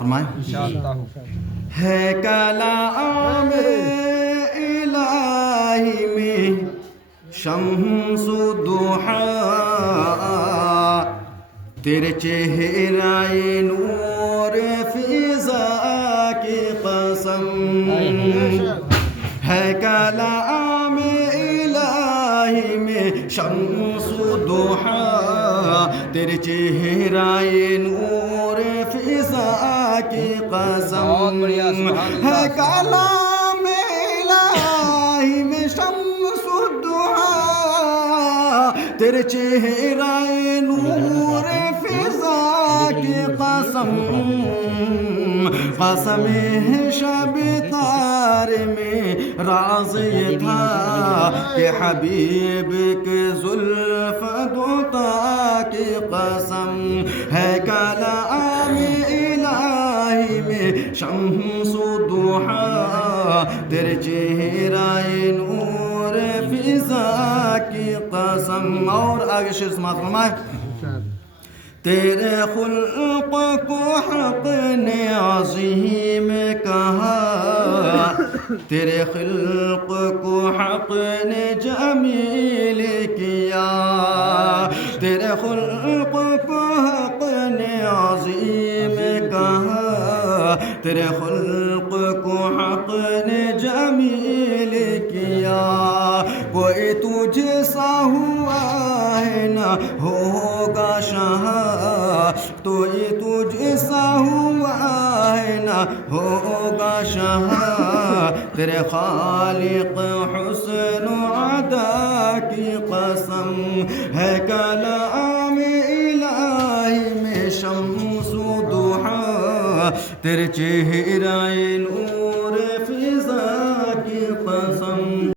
فرمائیں ہے کلام الہی میں شمس ضحا تیرے چہرۂ نور فضا کی قسم ہے کلام الہی میں شمس ضحا تیرے چہرۂ نور فضا کی قسم ہے کلام الہی میں شمس ضحا تیرے چہرۂ نور فضا کی قسم قسم ہے شب تار میں راز یہ تھا کہ حبیب کے زلف دوتا کی قسم ہے کلام الہی میں شمس ضحا تیرے چہرۂ نور فضا کی قسم اور آگے شعر سماعت فرمائے تیرے خلق کو حق نے عظیم کہا تیرے خلق کو حق نے جمیل کیا تیرے خلق کو حق نے عظیم کہا تیرے خلق کو حق نے جمیل کیا کوئی تجھ سا ہوا ہے نہ ہوگا شاہ کوئی تجھ سا ہوا ہے نہ ہوگا شاہ تیرے خالق حسن و عطا کی قسم ہے کلام الہی میں شمس ضحا تیرے چہرۂ نور